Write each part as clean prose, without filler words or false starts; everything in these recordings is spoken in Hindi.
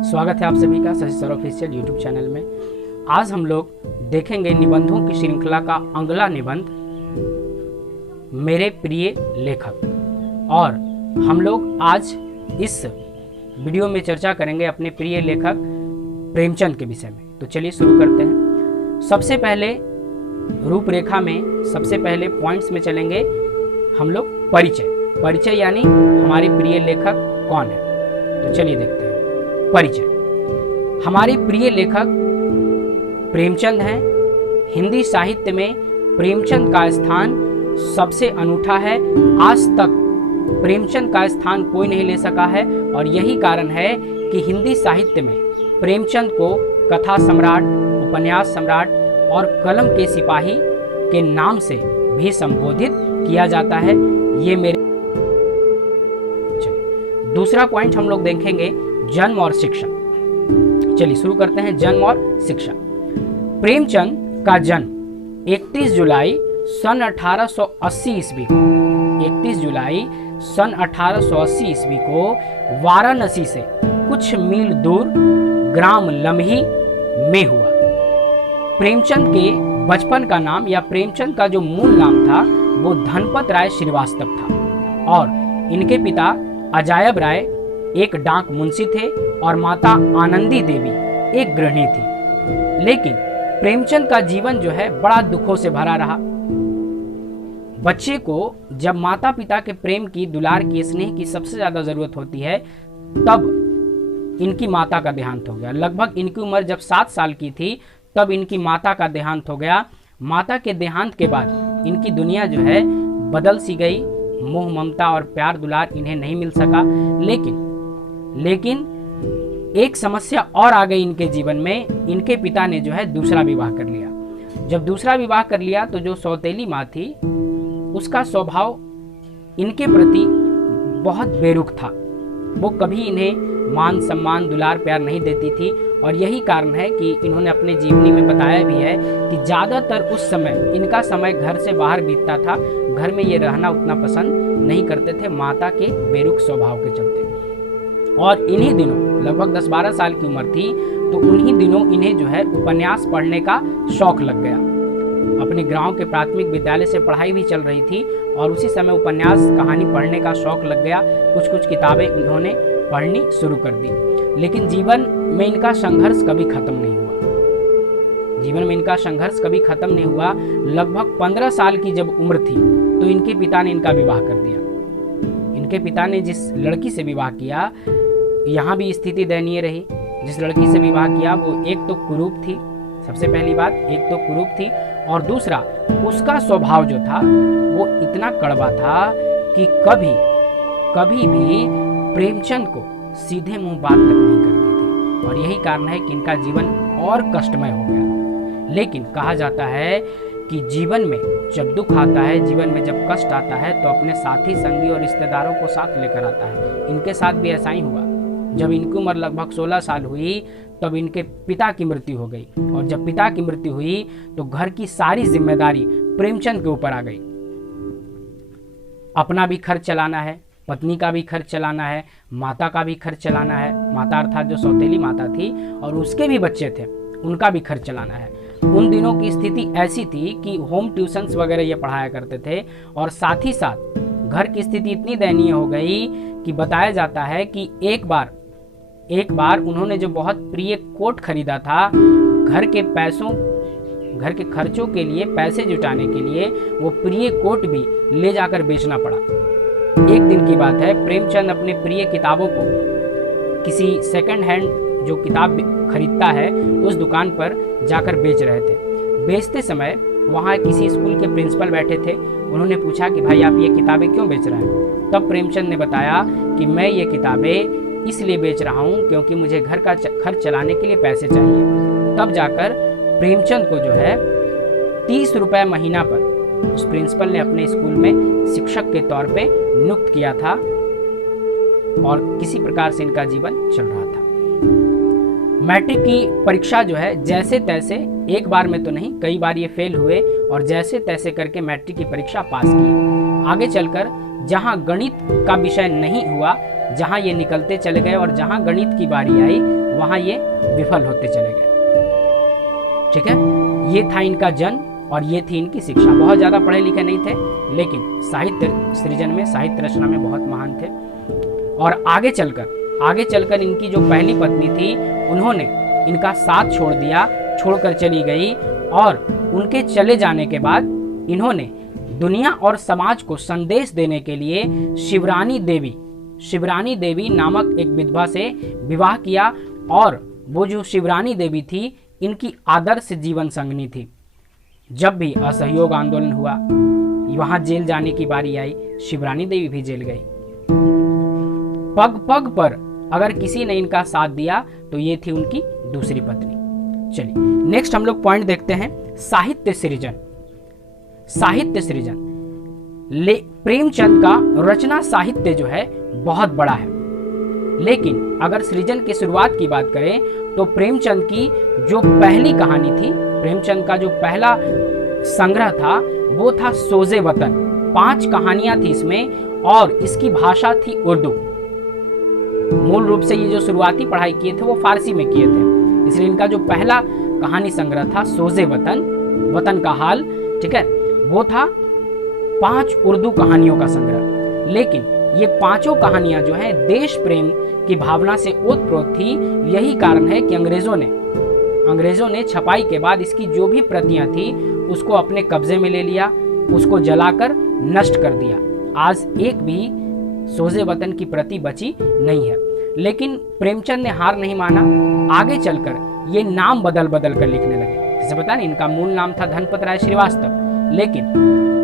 स्वागत है आप सभी का Shashi sir official YouTube channel में। आज हम लोग देखेंगे निबंधों की श्रृंखला का अगला निबंध, मेरे प्रिय लेखक। और हम लोग आज इस वीडियो में चर्चा करेंगे अपने प्रिय लेखक प्रेमचंद के विषय में। तो चलिए शुरू करते हैं। सबसे पहले रूपरेखा में सबसे पहले पॉइंट्स में चलेंगे हम लोग परिचय यानी हमारे प्रिय लेखक कौन है। तो चलिए देखते हैं। परिचय। हमारे प्रिय लेखक प्रेमचंद हैं। हिंदी साहित्य में प्रेमचंद का स्थान सबसे अनूठा है। आज तक प्रेमचंद का स्थान कोई नहीं ले सका है और यही कारण है कि हिंदी साहित्य में प्रेमचंद को कथा सम्राट, उपन्यास सम्राट और कलम के सिपाही के नाम से भी संबोधित किया जाता है। ये मेरे दूसरा पॉइंट हम लोग देखेंगे, जन्म और शिक्षा। चलिए शुरू करते हैं, जन्म और शिक्षा। प्रेमचंद का जन्म 31 जुलाई सन 1880 ईस्वी को 31 जुलाई सन 1880 ईस्वी को वाराणसी से कुछ मील दूर ग्राम लम्ही में हुआ। प्रेमचंद के बचपन का नाम या प्रेमचंद का जो मूल नाम था वो धनपत राय श्रीवास्तव था और इनके पिता अजायब राय एक डाक मुंशी थे और माता आनंदी देवी एक गृहिणी थी। लेकिन प्रेमचंद का जीवन जो है बड़ा दुखों से भरा रहा। बच्चे को जब माता पिता के प्रेम की, दुलार की, स्नेह की सबसे ज्यादा जरूरत होती है तब इनकी माता का देहांत हो गया। लगभग इनकी उम्र जब 7 साल की थी तब इनकी माता का देहांत हो गया। माता के देहांत के बाद इनकी दुनिया जो है बदल सी गई। मोह, ममता और प्यार दुलार इन्हें नहीं मिल सका। लेकिन एक समस्या और आ गई इनके जीवन में। इनके पिता ने जो है दूसरा विवाह कर लिया। जब दूसरा विवाह कर लिया तो जो सौतेली माँ थी उसका स्वभाव इनके प्रति बहुत बेरुख था। वो कभी इन्हें मान सम्मान, दुलार, प्यार नहीं देती थी और यही कारण है कि इन्होंने अपने जीवनी में बताया भी है कि ज़्यादातर उस समय इनका समय घर से बाहर बीतता था। घर में ये रहना उतना पसंद नहीं करते थे माता के बेरुख स्वभाव के चलते। और इन्हीं दिनों लगभग 10-12 साल की उम्र थी तो उन्हीं दिनों इन्हें जो है उपन्यास पढ़ने का शौक लग गया। अपने गांव के प्राथमिक विद्यालय से पढ़ाई भी चल रही थी और उसी समय उपन्यास, कहानी पढ़ने का शौक लग गया। कुछ किताबें उन्होंने पढ़नी शुरू कर दी। लेकिन जीवन में इनका संघर्ष कभी खत्म नहीं हुआ। लगभग 15 साल की जब उम्र थी तो इनके पिता ने इनका विवाह कर दिया। इनके पिता ने जिस लड़की से विवाह किया, यहाँ भी स्थिति दयनीय रही। जिस लड़की से विवाह किया वो एक तो कुरूप थी, सबसे पहली बात एक तो कुरूप थी और दूसरा उसका स्वभाव जो था वो इतना कड़वा था कि कभी भी प्रेमचंद को सीधे मुंह बात तक नहीं करती थी और यही कारण है कि इनका जीवन और कष्टमय हो गया। लेकिन कहा जाता है कि जीवन में जब दुख आता है, जीवन में जब कष्ट आता है तो अपने साथी, संगी और रिश्तेदारों को साथ लेकर आता है। इनके साथ भी ऐसा ही हुआ। जब इनकी उम्र लगभग 16 साल हुई तब इनके पिता की मृत्यु हो गई और जब पिता की मृत्यु हुई तो घर की सारी जिम्मेदारी प्रेमचंद के ऊपर आ गई। अपना भी खर्च चलाना है, पत्नी का भी खर्च चलाना है, माता का भी खर्च चलाना है। माता अर्थात जो सौतेली माता थी और उसके भी बच्चे थे, उनका भी खर्च चलाना है। उन दिनों की स्थिति ऐसी थी कि होम ट्यूशंस वगैरह ये पढ़ाया करते थे और साथ ही साथ घर की स्थिति इतनी दयनीय हो गई कि बताया जाता है कि एक बार उन्होंने जो बहुत प्रिय कोट खरीदा था, घर के खर्चों के लिए पैसे जुटाने के लिए वो प्रिय कोट भी ले जाकर बेचना पड़ा। एक दिन की बात है, प्रेमचंद अपने प्रिय किताबों को किसी सेकंड हैंड जो किताब खरीदता है उस दुकान पर जाकर बेच रहे थे। बेचते समय वहाँ किसी स्कूल के प्रिंसिपल बैठे थे। उन्होंने पूछा कि भाई आप ये किताबें क्यों बेच रहे हैं? तब प्रेमचंद ने बताया कि मैं ये किताबें इसलिए बेच रहा हूँ क्योंकि मुझे घर का खर्च चलाने के लिए पैसे चाहिए। तब जाकर प्रेमचंद को जो है 30 रुपये महीना पर उस प्रिंसिपल ने अपने स्कूल में शिक्षक के तौर पे नियुक्त किया था और किसी प्रकार से इनका जीवन चल रहा था। मैट्रिक की परीक्षा जो है जैसे तैसे, एक बार में तो नहीं, कई बार ये फेल हुए और जैसे तैसे करके मैट्रिक की परीक्षा पास की। आगे चलकर जहां गणित का विषय नहीं हुआ जहां ये निकलते चले गए और जहां गणित की बारी आई वहां ये विफल होते चले गए। ठीक है, ये था इनका जन्म और ये थी इनकी शिक्षा। बहुत ज़्यादा पढ़े लिखे नहीं थे, लेकिन साहित्य सृजन में, साहित्य रचना में बहुत महान थे। और आगे चलकर इनकी जो पहली पत्नी थी, उन्होंने इनका साथ छोड़ दिया, छोड़कर चली गई। और उनके चले जाने के बाद इन्होंने दुनिया और समाज को संदेश देने के लिए शिवरानी देवी नामक एक विधवा से विवाह किया। और वो जो शिवरानी देवी थी, इनकी आदर्श जीवन संगनी थी। जब भी असहयोग आंदोलन हुआ, वहां जेल जाने की बारी आई, शिवरानी देवी भी जेल गई। पग पग पर अगर किसी ने इनका साथ दिया तो ये थी उनकी दूसरी पत्नी। चलिए नेक्स्ट हम लोग पॉइंट देखते हैं, साहित्य सृजन। प्रेमचंद का रचना साहित्य जो है बहुत बड़ा है, लेकिन अगर सृजन की शुरुआत की बात करें तो प्रेमचंद की जो पहली कहानी थी, प्रेमचंद का जो पहला संग्रह था वो था सोज़े वतन। 5 कहानियां थी इसमें और इसकी भाषा थी उर्दू। मूल रूप से ये जो शुरुआती पढ़ाई किए थे वो फारसी में किए थे, इसलिए इनका जो पहला कहानी संग्रह था सोज़े वतन, वतन का हाल, ठीक है, वो था 5 उर्दू कहानियों का संग्रह। लेकिन ये 5 कहानियां जो है देश प्रेम की भावना से ओतप्रोत थी। यही कारण है कि अंग्रेजों ने छपाई के बाद इसकी जो भी प्रतियां थी उसको अपने कब्जे में ले लिया, उसको जलाकर नष्ट कर दिया। आज एक भी सोज़े वतन की प्रति बची नहीं है। लेकिन प्रेमचंद ने हार नहीं माना, आगे चलकर ये नाम बदल कर लिखने लगे। जैसे पता नहीं, इनका मूल नाम था धनपत राय श्रीवास्तव, लेकिन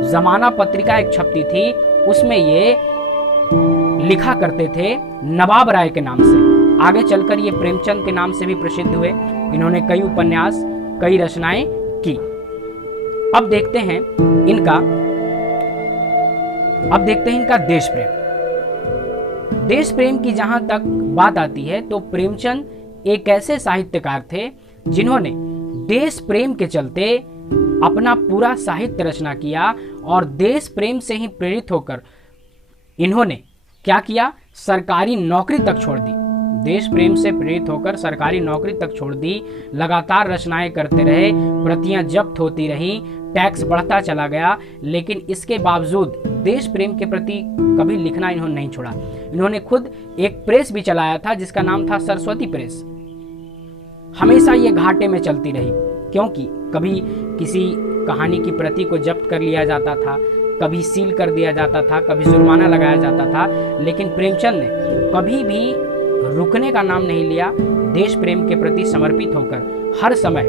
जमाना पत्रिका एक छपती थी, उसमें ये लिखा करते थे नवाब राय के नाम से। आगे चलकर ये प्रेमचंद के नाम से भी प्रसिद्ध हुए। इन्होंने कई उपन्यास, कई रचनाएं की। अब देखते हैं इनका देश प्रेम। देश प्रेम की जहां तक बात आती है तो प्रेमचंद एक ऐसे साहित्यकार थे जिन्होंने देश प्रेम के चलते अपना पूरा साहित्य रचना किया और देश प्रेम से ही प्रेरित होकर इन्होंने क्या किया, सरकारी नौकरी तक छोड़ दी। देश प्रेम से प्रेरित होकर सरकारी नौकरी तक छोड़ दी, लगातार रचनाएं करते रहे, प्रतियां जब्त होती रहीं, टैक्स बढ़ता चला गया, लेकिन इसके बावजूद देश प्रेम के प्रति कभी लिखना इन्होंने नहीं छोड़ा। इन्होंने खुद एक प्रेस भी चलाया था जिसका नाम था सरस्वती प्रेस। हमेशा ये घाटे में चलती रही, क्योंकि कभी किसी कहानी की प्रति को जब्त कर लिया जाता था, कभी सील कर दिया जाता था, कभी जुर्माना लगाया जाता था, लेकिन प्रेमचंद ने कभी भी रुकने का नाम नहीं लिया। देश प्रेम के प्रति समर्पित होकर हर समय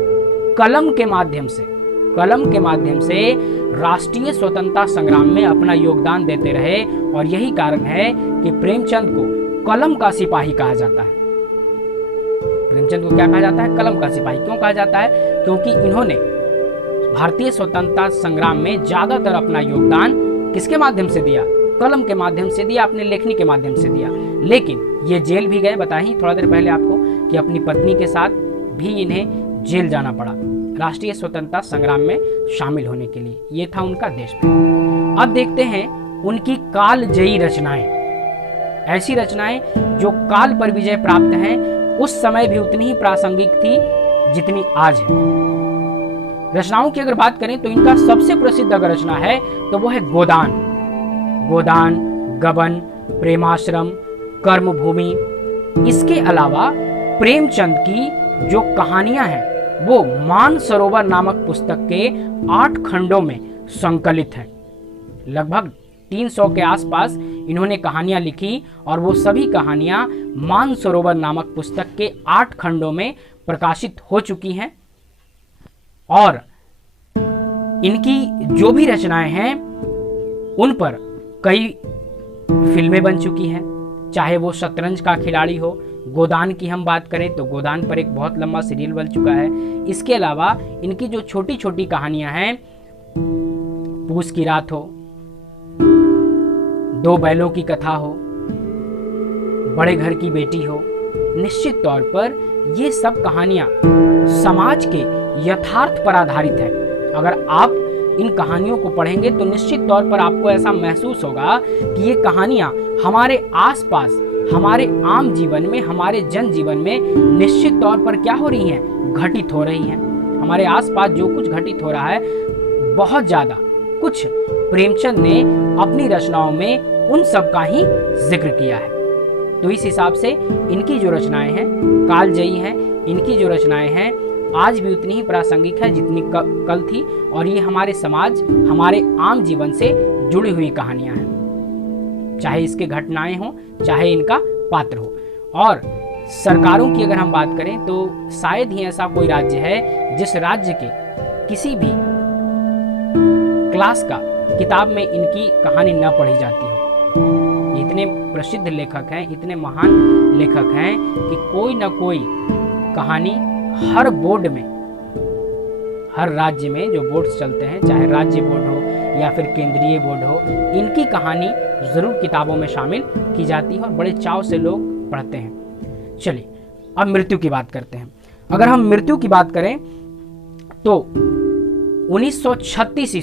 कलम के माध्यम से राष्ट्रीय स्वतंत्रता संग्राम में अपना योगदान देते रहे। और यही कारण है कि प्रेमचंद को कलम का सिपाही कहा जाता है। प्रेमचंद को क्या कहा जाता है? कलम का सिपाही। क्यों कहा जाता है? क्योंकि इन्होंने भारतीय स्वतंत्रता संग्राम में ज्यादातर अपना योगदान किसके माध्यम से दिया? कलम के माध्यम से दिया, अपने लेखनी के माध्यम से दिया। लेकिन ये जेल भी गए, बताई थोड़ा देर पहले आपको कि अपनी पत्नी के साथ भी इन्हें जेल जाना पड़ा राष्ट्रीय स्वतंत्रता संग्राम में शामिल होने के लिए। ये था उनका देश प्रेम। अब देखते हैं उनकी कालजयी रचनाएं, ऐसी रचनाएं जो काल पर विजय प्राप्त हैं, उस समय भी उतनी ही प्रासंगिक थी जितनी आज है। रचनाओं की अगर बात करें तो इनका सबसे प्रसिद्ध अगर रचना है तो वो है गोदान, गबन, प्रेमाश्रम, कर्मभूमि। इसके अलावा प्रेमचंद की जो कहानियां हैं वो मानसरोवर नामक पुस्तक के 8 खंडों में संकलित हैं। लगभग 300 के आसपास इन्होंने कहानियां लिखी और वो सभी कहानियां मानसरोवर नामक पुस्तक के 8 खंडों में प्रकाशित हो चुकी हैं। और इनकी जो भी रचनाएं हैं उन पर कई फिल्में बन चुकी हैं, चाहे वो शतरंज का खिलाड़ी हो। गोदान की हम बात करें तो गोदान पर एक बहुत लंबा सीरियल बन चुका है। इसके अलावा इनकी जो छोटी छोटी कहानियां हैं, पूस की रात हो, 2 बैलों की कथा हो, बड़े घर की बेटी हो, निश्चित तौर पर ये सब कहानियां समाज के यथार्थ पर आधारित है। अगर आप इन कहानियों को पढ़ेंगे तो निश्चित तौर पर आपको ऐसा महसूस होगा कि ये कहानियां हमारे आसपास हमारे आम जीवन में, हमारे जन जीवन में निश्चित तौर पर क्या हो रही हैं, घटित हो रही हैं। हमारे आसपास जो कुछ घटित हो रहा है बहुत ज़्यादा कुछ प्रेमचंद ने अपनी रचनाओं में उन सब का ही जिक्र किया है। तो इस हिसाब से इनकी जो रचनाएं हैं कालजयी हैं, इनकी जो रचनाएं हैं आज भी उतनी ही प्रासंगिक है जितनी कल थी, और ये हमारे समाज, हमारे आम जीवन से जुड़ी हुई कहानियां हैं, चाहे इसके घटनाएं हों, चाहे इनका पात्र हो। और सरकारों की अगर हम बात करें तो शायद ही ऐसा कोई राज्य है जिस राज्य के किसी भी क्लास का किताब में इनकी कहानी न पढ़ी जाती हो। इतने प्रसिद्ध लेखक हैं, इतने महान लेखक हैं कि कोई ना कोई कहानी हर बोर्ड में, हर राज्य में जो बोर्ड्स चलते हैं, चाहे राज्य बोर्ड हो या फिर केंद्रीय बोर्ड हो, इनकी कहानी जरूर किताबों में शामिल की जाती है और बड़े चाव से लोग पढ़ते हैं। चलिए अब मृत्यु की बात करते हैं। अगर हम मृत्यु की बात करें तो 1936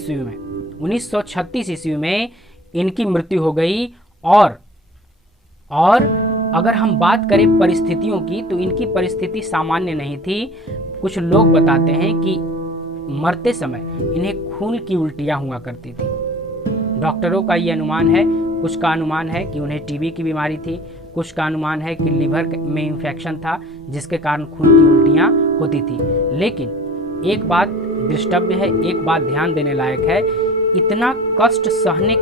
ईस्वी में इनकी मृत्यु हो गई। और अगर हम बात करें परिस्थितियों की तो इनकी परिस्थिति सामान्य नहीं थी। कुछ लोग बताते हैं कि मरते समय इन्हें खून की उल्टियां हुआ करती थी। डॉक्टरों का ये अनुमान है, कुछ का अनुमान है कि उन्हें टीबी की बीमारी थी, कुछ का अनुमान है कि लीवर में इन्फेक्शन था जिसके कारण खून की उल्टियां होती थी। लेकिन एक बात दृष्टव्य है, एक बात ध्यान देने लायक है, इतना कष्ट सहने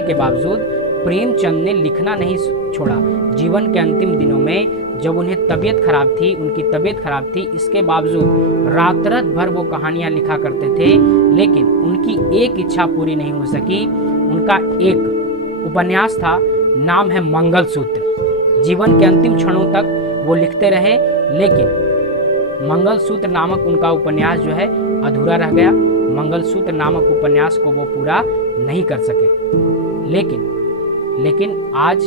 के बावजूद प्रेमचंद ने लिखना नहीं छोड़ा। जीवन के अंतिम दिनों में जब उन्हें तबीयत खराब थी, उनकी तबीयत खराब थी, इसके बावजूद रात भर वो कहानियां लिखा करते थे, लेकिन उनकी एक इच्छा पूरी नहीं हो सकी। उनका एक उपन्यास था, नाम है मंगलसूत्र। जीवन के अंतिम क्षणों तक वो लिखते रहे, लेकिन मंगलसूत्र नामक उनका उपन्यास जो है अधूरा रह गया। मंगलसूत्र नामक उपन्यास को वो पूरा नहीं कर सके। लेकिन आज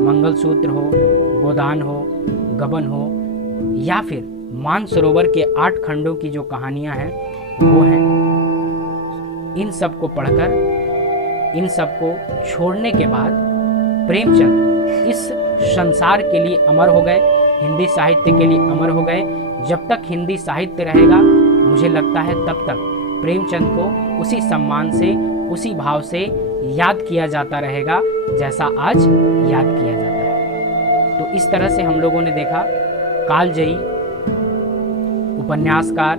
मंगलसूत्र हो, गोदान हो, गबन हो या फिर मानसरोवर के 8 खंडों की जो कहानियां हैं वो हैं। इन सब को पढ़कर, इन सब को छोड़ने के बाद प्रेमचंद इस संसार के लिए अमर हो गए, हिंदी साहित्य के लिए अमर हो गए। जब तक हिंदी साहित्य रहेगा मुझे लगता है तब तक प्रेमचंद को उसी सम्मान से, उसी भाव से याद किया जाता रहेगा जैसा आज याद किया जाता है। तो इस तरह से हम लोगों ने देखा कालजयी, उपन्यासकार,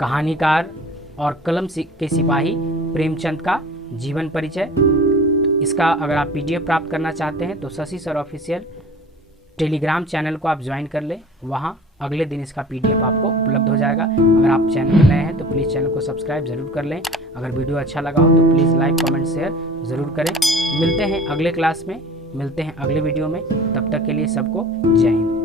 कहानीकार और कलम के सिपाही प्रेमचंद का जीवन परिचय। तो इसका अगर आप PDF प्राप्त करना चाहते हैं तो Shashi sir official Telegram channel को आप ज्वाइन कर लें, वहाँ अगले दिन इसका PDF आपको उपलब्ध हो जाएगा। अगर आप चैनल पर नए हैं तो प्लीज़ चैनल को सब्सक्राइब ज़रूर कर लें। अगर वीडियो अच्छा लगा हो तो प्लीज़ लाइक, कमेंट, शेयर ज़रूर करें। मिलते हैं अगले क्लास में, मिलते हैं अगले वीडियो में। तब तक के लिए सबको जय हिंद।